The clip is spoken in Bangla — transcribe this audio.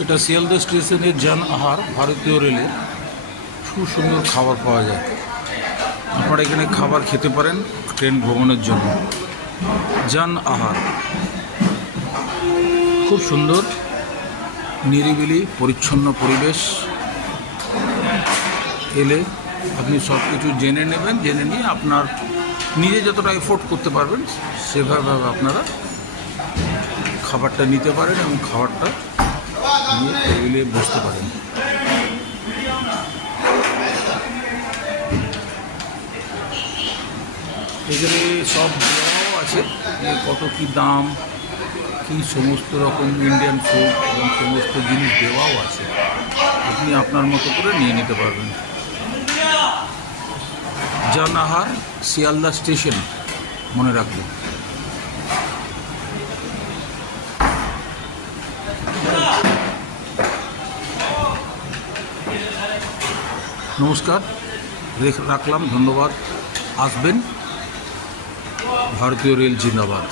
এটা শিয়ালদা স্টেশনের জান আহার ভারতীয় রেলে খুব সুন্দর খাবার পাওয়া যায়। আপনারা এখানে খাবার খেতে পারেন ট্রেন ভ্রমণের জন্য। জান আহার খুব সুন্দর, নিরিবিলি পরিচ্ছন্ন পরিবেশ। এলে আপনি সব কিছু জেনে নেবেন, জেনে নিয়ে আপনার নিজে যতটা এফোর্ট করতে পারবেন সেভাবে আপনারা খাবারটা নিতে পারেন এবং খাবারটা নিয়ে টেবিলে বসতে পারেন। এখানে সব দেওয়াও আছে যে কত কী দাম, কি সমস্ত রকম ইন্ডিয়ান ফুড এবং সমস্ত জিনিস দেওয়াও আছে, আপনি আপনার মতো করে নিয়ে নিতে পারবেন। জান আহার শিয়ালদা স্টেশন, মনে রাখবেন। নমস্কার, রাখলাম, ধন্যবাদ। আসবেন। ভারতীয় রেল জিন্দাবাদ।